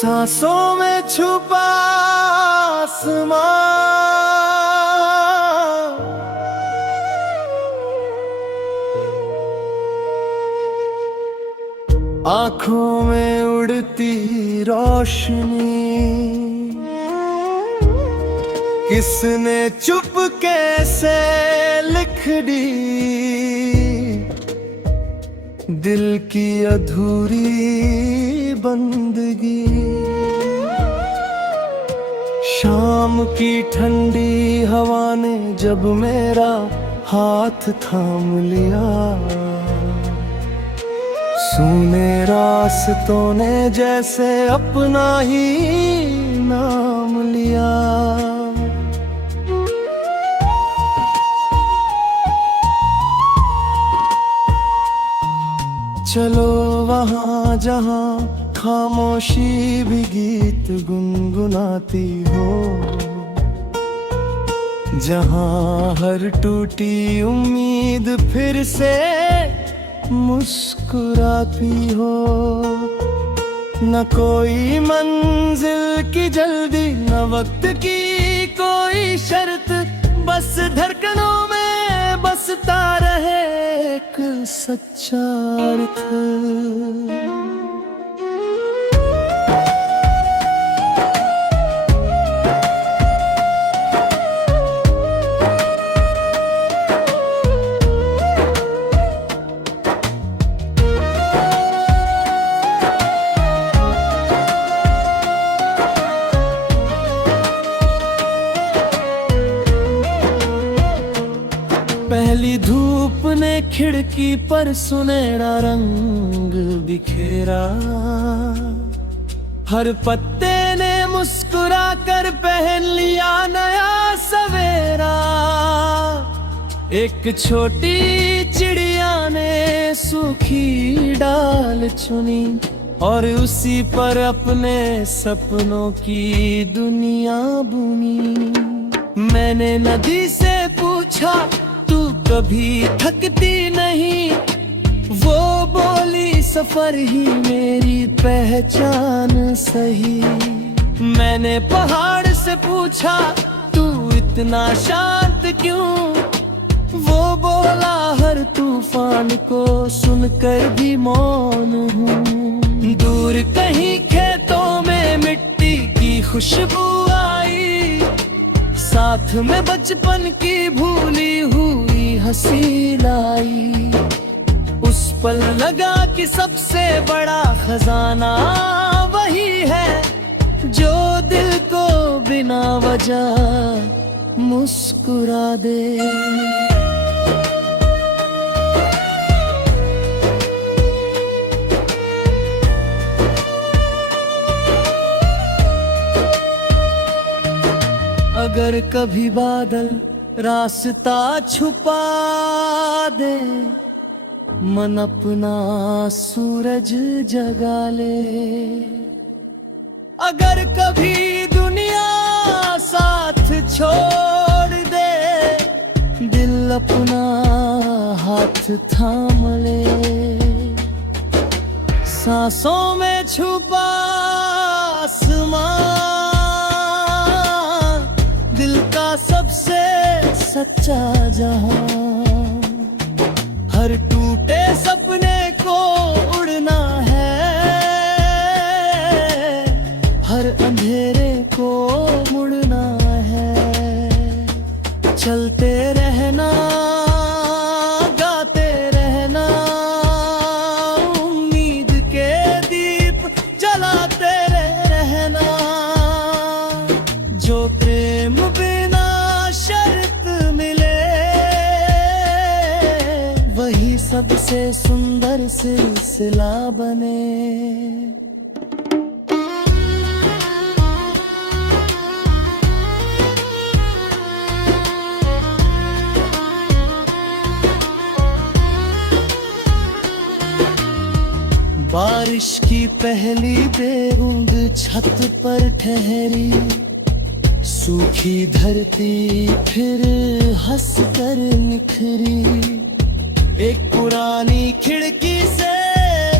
सांसों में छुपा आसमां, आंखों में उड़ती रोशनी, किसने चुपके से लिख दी दिल की अधूरी बंदगी। शाम की ठंडी हवा ने जब मेरा हाथ थाम लिया, सूने रास्तों ने जैसे अपना ही नाम लिया। चलो वहाँ जहाँ खामोशी भी गीत गुनगुनाती हो, जहाँ हर टूटी उम्मीद फिर से मुस्कुराती हो। न कोई मंजिल की जल्दी, न वक्त की कोई शर्त, बस धड़कनों में बसता रहे एक सच्चा अर्थ। पहली धूप ने खिड़की पर सुनहरा रंग बिखेरा, हर पत्ते ने मुस्कुरा कर पहन लिया नया सवेरा। एक छोटी चिड़िया ने सूखी डाल चुनी, और उसी पर अपने सपनों की दुनिया बुनी। मैंने नदी से पूछा तू कभी थकती नहीं, वो बोली सफर ही मेरी पहचान सही। मैंने पहाड़ से पूछा तू इतना शांत क्यों, वो बोला हर तूफान को सुनकर भी मौन हूँ। दूर कहीं खेतों में मिट्टी की खुशबू आई, साथ में बचपन की भूली हुई हंसी लाई। उस पल लगा कि सबसे बड़ा खजाना वही है, जो दिल को बिना वजह मुस्कुरा दे। अगर कभी बादल रास्ता छुपा दे, मन अपना सूरज जगा ले। अगर कभी दुनिया साथ छोड़ दे, दिल अपना हाथ थाम ले। सांसों में छुपा आसमां, दिल का सबसे सच्चा जहां। हर टूटे सपने को उड़ना है, हर अंधेरे को मुड़ना है। चलते रहना, गाते रहना, उम्मीद के दीप जलाते रहना। जो प्रेम बिना शर्त मिले, वही सबसे सुंदर सिलसिला बने। बारिश की पहली बूंद छत पर ठहरी, सूखी धरती फिर हंसकर निखरी। एक पुरानी खिड़की से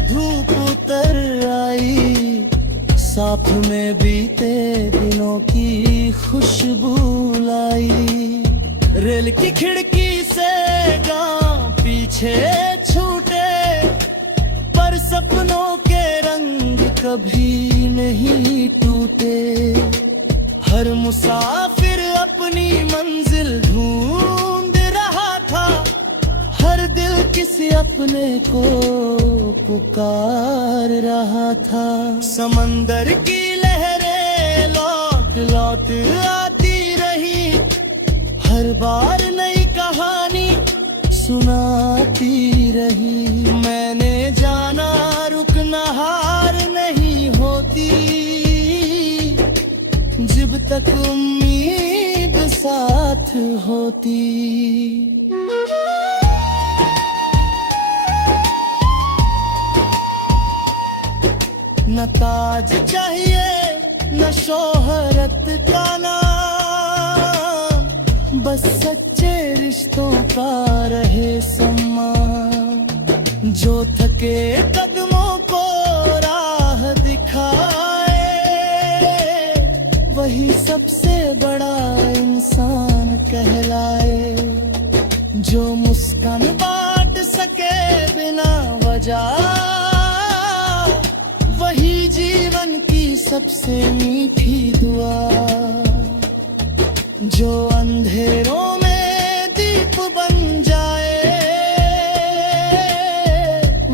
धूप उतर आई, साथ में बीते दिनों की खुशबू लाई। रेल की खिड़की से गांव पीछे छूटे, पर सपनों के रंग कभी नहीं टूटे। हर मुसाफिर अपनी मंजिल ढूंढ रहा था, हर दिल किसी अपने को पुकार रहा था। समंदर की लहरें लौट लौट आती रही, हर बार नई कहानी सुनाती रही। मैंने जाना रुकना हार नहीं होती, जब तक उम्मीद साथ होती। न ताज चाहिए न शोहरत का नाम, बस सच्चे रिश्तों का रहे सम्मान। जो थके कदमों को राह दिखाए, वही सबसे बड़ा इंसान कहलाए। जो मुस्कान बांट सके बिना वजह, वही जीवन की सबसे मीठी दुआ। जो अंधेरों में दीप बन जाए,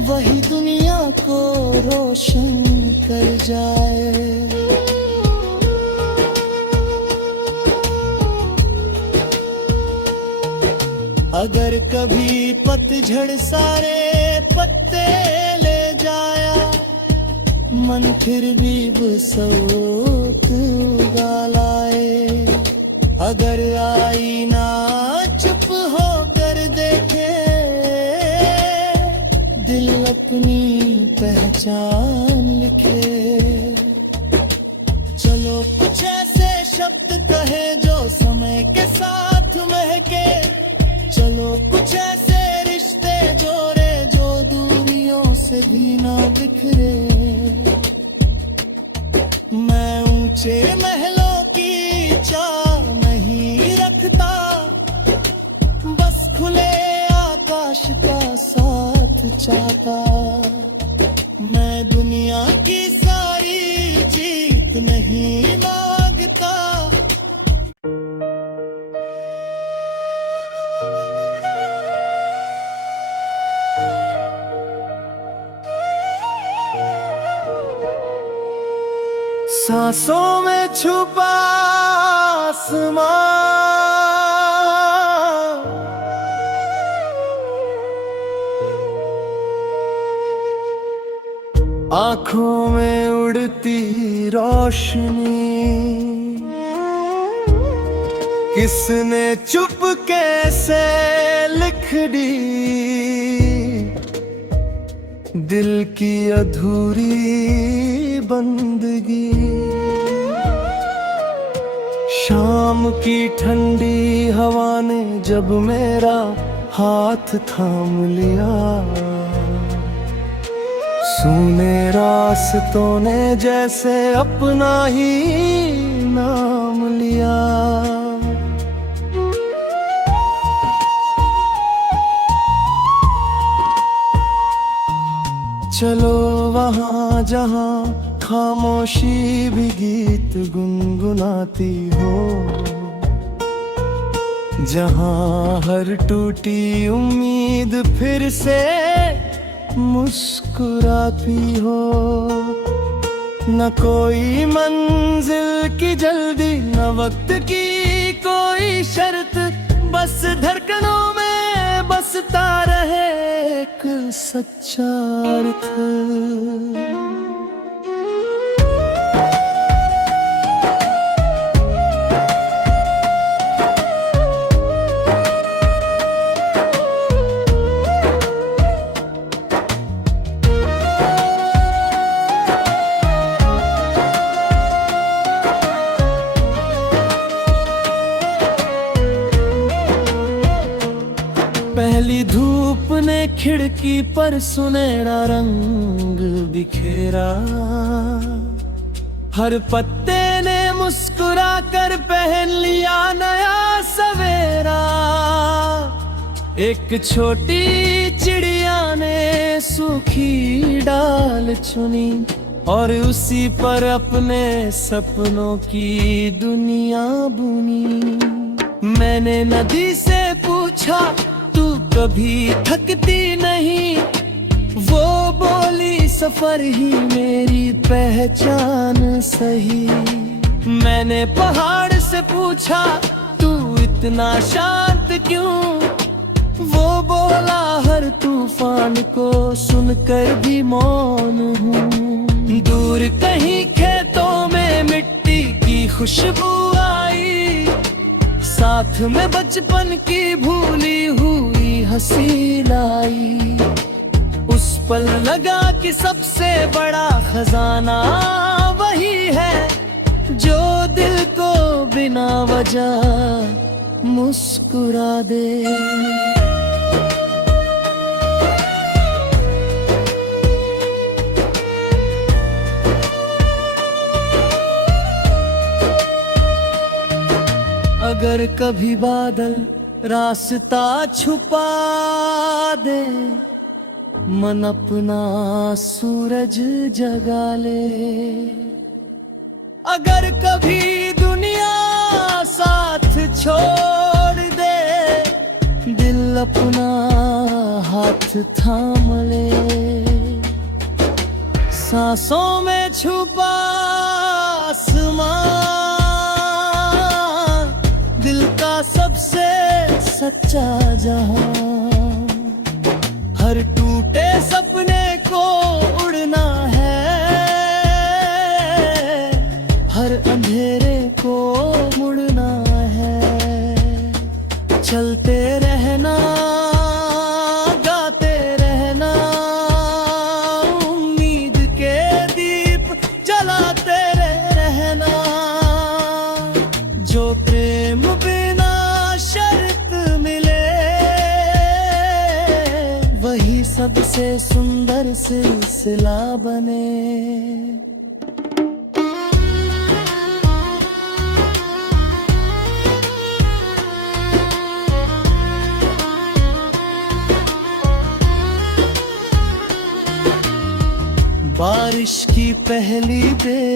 वही दुनिया को रोशन कर जाए। अगर कभी पतझड़ सारे पत्ते ले जाया, मन फिर भी बसंत उगा लाए। अगर आईना चुप हो कर देखे, दिल अपनी पहचान लिखे। चलो कुछ ऐसे शब्द कहे जो समय के साथ महके, चलो कुछ ऐसे रिश्ते जोड़े जो दूरियों से भी ना बिखरे। मैं ऊंचे महलों की चाह नहीं रखता, बस खुले आकाश का साथ चाहता। मैं दुनिया की सारी जीत नहीं मांगता। सांसों में छुपा आसमां, आंखों में उड़ती रोशनी, किसने चुपके से लिख दी दिल की अधूरी बंदगी। शाम की ठंडी हवा ने जब मेरा हाथ थाम लिया, सूने रास्तों ने जैसे अपना ही नाम लिया। चलो वहाँ जहाँ खामोशी भी गीत गुनगुनाती हो, जहाँ हर टूटी उम्मीद फिर से मुस्कुराती हो। न कोई मंजिल की जल्दी न वक्त की कोई शर्त, बस धड़कनों में बसता रहे एक सच्चा अर्थ। पहली धूप ने खिड़की पर सुनहरा रंग बिखेरा, हर पत्ते ने मुस्कुरा कर पहन लिया नया सवेरा। एक छोटी चिड़िया ने सूखी डाल चुनी और उसी पर अपने सपनों की दुनिया बुनी। मैंने नदी से पूछा तू कभी थकती नहीं, वो बोली सफर ही मेरी पहचान सही। मैंने पहाड़ से पूछा तू इतना शांत क्यों, वो बोला हर तूफान को सुनकर भी मौन हूँ। दूर कहीं खेतों में मिट्टी की खुशबू आई, साथ में बचपन की भूली हुई हंसी लाई। उस पल लगा कि सबसे बड़ा खजाना वही है जो दिल को बिना वजह मुस्कुरा दे। अगर कभी बादल रास्ता छुपा दे, मन अपना सूरज जगा ले। अगर कभी दुनिया साथ छोड़ दे, दिल अपना हाथ थाम ले। सांसों में छुपा आसमां दिल का सबसे सच्चा जहां। हर टूटे सपने को उड़ना है, हर अंधेरे को मुड़ना है। चलते रहना गाते रहना, उम्मीद के दीप जलाते रहना। जो प्रेम बिना शर्त मिले, वही सबसे सुंदर सिलसिला बने। बारिश की पहली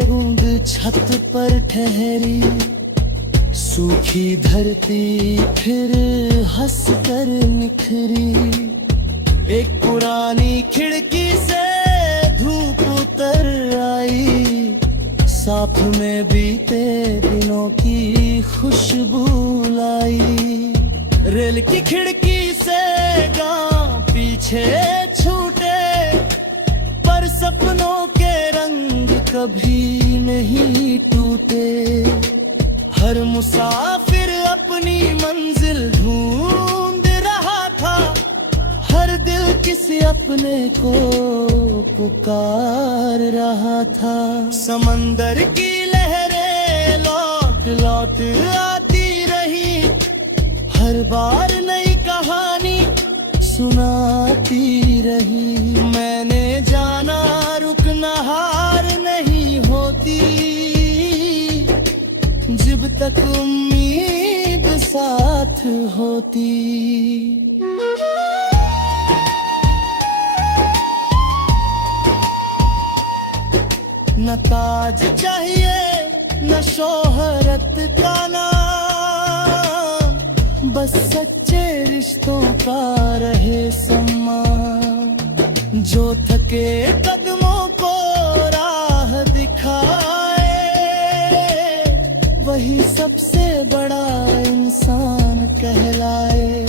बूंद छत पर ठहरी, सूखी धरती फिर हंसकर निखरी। एक पुरानी खिड़की से धूप उतर आई, साथ में बीते दिनों की खुशबू लाई। रेल की खिड़की से गांव पीछे छूटे, पर सपनों के रंग कभी नहीं टूटे। हर मुसाफिर अपनी मंजिल ढूंढ रहा था, हर दिल किसी अपने को पुकार रहा था। समंदर की लहरें लौट लौट आती रही, हर बार नई कहानी सुनाती रही। मैंने जाना रुकना हार नहीं होती, जब तक उम्मीद साथ होती। न ताज चाहिए न शोहरत का नाम, बस सच्चे रिश्तों का रहे सम्मान। जो थके कदमों को राह दिखाए, वही सबसे बड़ा इंसान कहलाए।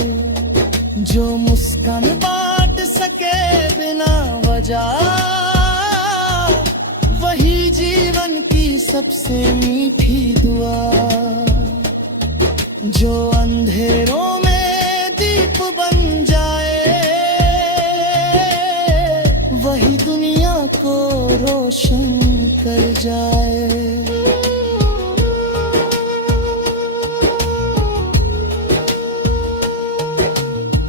जो मुस्कान बांट सके बिना वजह, वही जीवन की सबसे मीठी दुआ। जो अंधेरों में दीप बन जाए, वही दुनिया को रोशन कर जाए।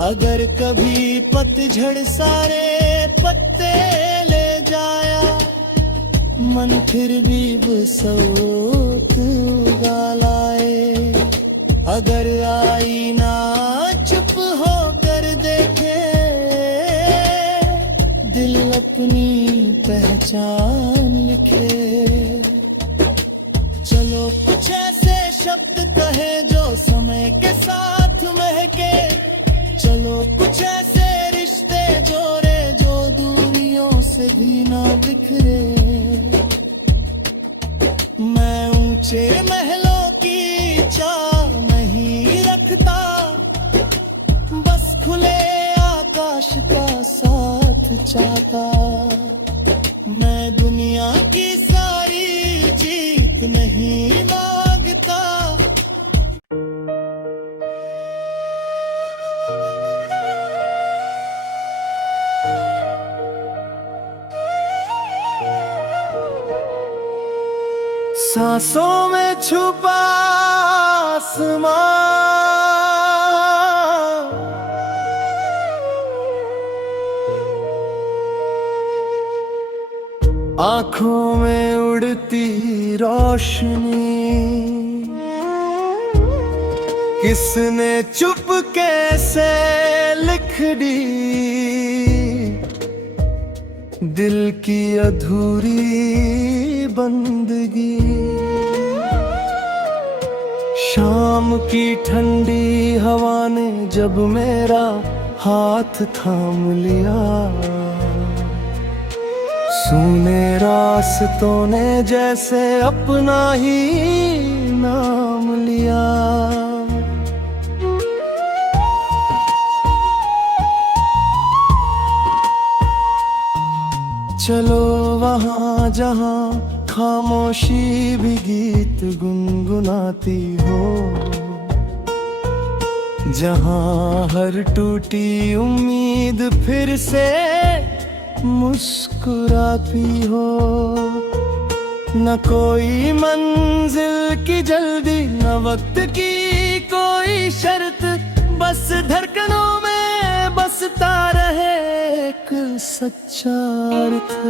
अगर कभी पतझड़ सारे पत्ते ले जाया, मन फिर भी बसोत उगा लाए। अगर आईना चुप हो कर देखे, दिल अपनी पहचान लिखे। चलो कुछ ऐसे शब्द कहे जो समय के साथ महके। चलो कुछ ऐसे रिश्ते जोड़े जो दूरियों से भी ना बिखरे। मैं ऊंचे महलों की चाह नहीं रखता, बस खुले आकाश का साथ चाहता। मैं दुनिया की सारी जीत नहीं मांगता। सांसों में छुपा आसमां, आंखों में उड़ती रोशनी। किसने चुपके से लिख दी दिल की अधूरी बंदगी। शाम की ठंडी हवा ने जब मेरा हाथ थाम लिया, सूने रास्तों ने जैसे अपना ही नाम लिया। चलो वहाँ जहाँ खामोशी भी गीत गुनगुनाती हो, जहाँ हर टूटी उम्मीद फिर से मुस्कुराती हो। न कोई मंजिल की जल्दी, न वक्त की कोई शर्त, बस धड़कनों में बसता रहे एक सच्चा अर्थ।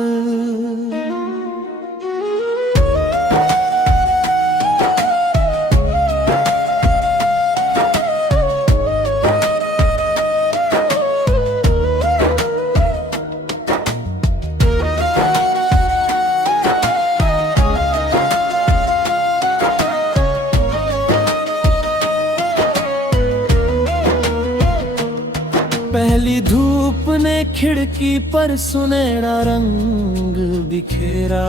पहली धूप ने खिड़की पर सुनहरा रंग बिखेरा,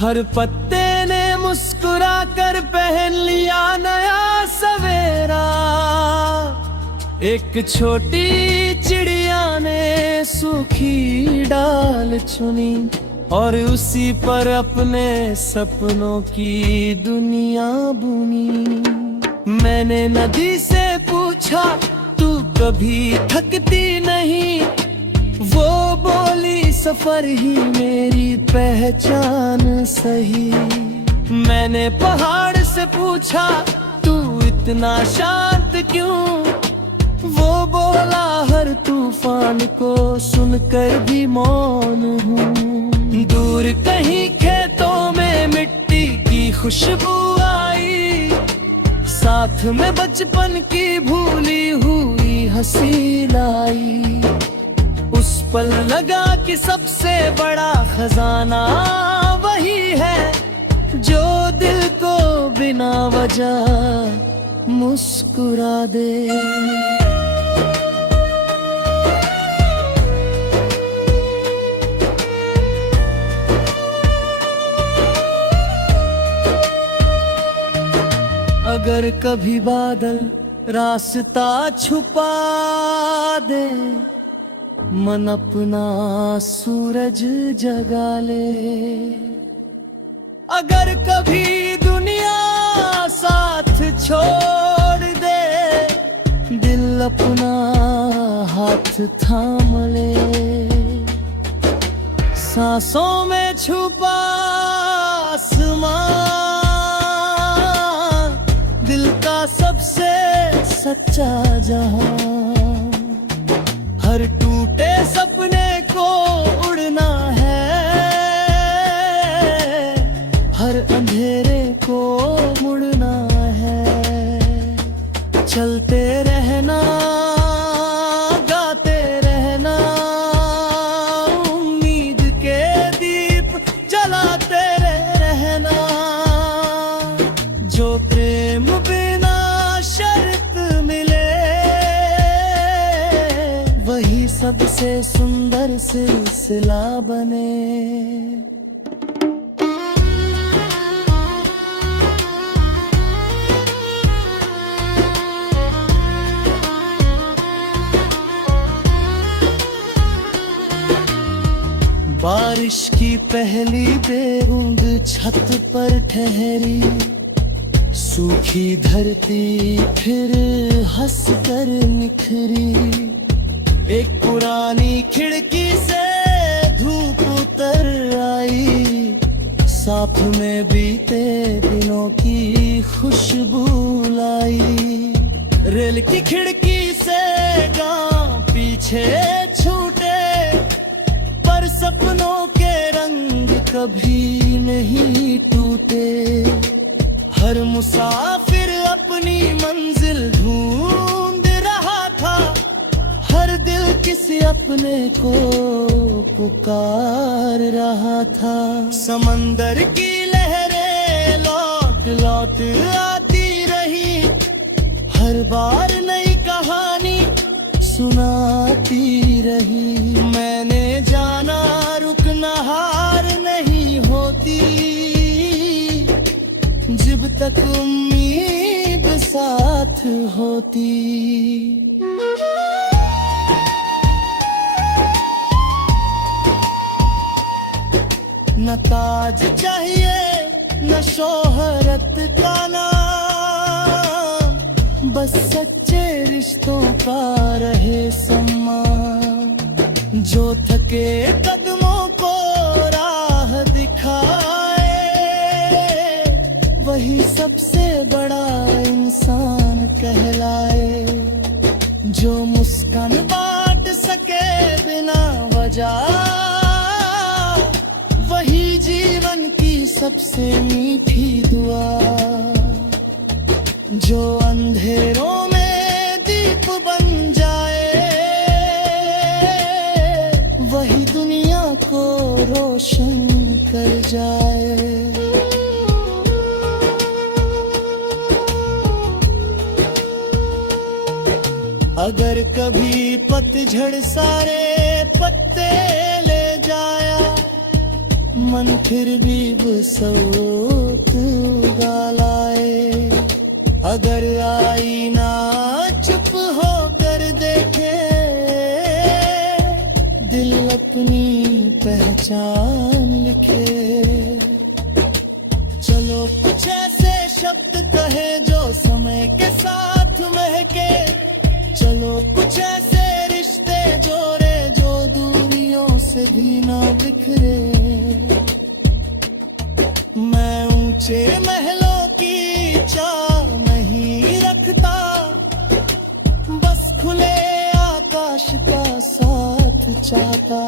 हर पत्ते ने मुस्कुरा कर पहन लिया नया सवेरा। एक छोटी चिड़िया ने सूखी डाल चुनी और उसी पर अपने सपनों की दुनिया बुनी। मैंने नदी से पूछा तू कभी थकती नहीं, वो बोली सफर ही मेरी पहचान सही। मैंने पहाड़ से पूछा तू इतना शांत क्यों, वो बोला हर तूफान को सुनकर भी मौन हूँ। दूर कहीं खेतों में मिट्टी की खुशबू आई, साथ में बचपन की भूली हुई हंसी लाई। उस पल लगा कि सबसे बड़ा खजाना वही है जो दिल को बिना वजह मुस्कुरा दे। अगर कभी बादल रास्ता छुपा दे, मन अपना सूरज जगा ले। अगर कभी दुनिया साथ छोड़ दे, दिल अपना हाथ थाम ले। सांसों में छुपा आसमां, दिल का सबसे सच्चा जहां। हर टूटे सपने को उड़ना है, मुड़ना है। चलते रहना, गाते रहना, उम्मीद के दीप जलाते रहना। जो प्रेम बिना शर्त मिले, वही सबसे सुंदर सिलसिला बने। बारिश की पहली बूंद छत पर ठहरी, सूखी धरती फिर हंसकर निखरी। एक पुरानी खिड़की से धूप उतर आई, साथ में बीते दिनों की खुशबू लाई। रेल की खिड़की से गांव पीछे छूटे, पर सपनों के रंग कभी नहीं टूटे। हर मुसाफिर अपनी मंजिल ढूंढ रहा था, हर दिल किसी अपने को पुकार रहा था। समंदर की लहरें लौट लौट आती रही, हर बार नई कहानी सुनाती रही। मैंने जाना रुकना हार नहीं होती, जब तक उम्मीद साथ होती। न ताज चाहिए न शोहरत का नाम, बस सच्चे रिश्तों का रहे सम्मान। जो थके कदमों को राह दिखाए, वही सबसे बड़ा इंसान कहलाए। जो मुस्कान बांट सके बिना वजह, वही जीवन की सबसे मीठी दुआ। जो अंधेरों में दीप बन जाए, वही दुनिया को रोशन कर जाए। अगर कभी पतझड़ सारे पत्ते ले जाया, मन फिर भी बसंत उगा लाए। अगर आईना चुप होकर देखे, दिल अपनी पहचान लिखे। चलो कुछ ऐसे शब्द कहे जो समय के साथ महके, चलो कुछ ऐसे रिश्ते जोड़े जो दूरियों से भी ना बिखरे। मैं ऊंचे महलों की चाह नहीं रखता, बस खुले आकाश का साथ चाहता।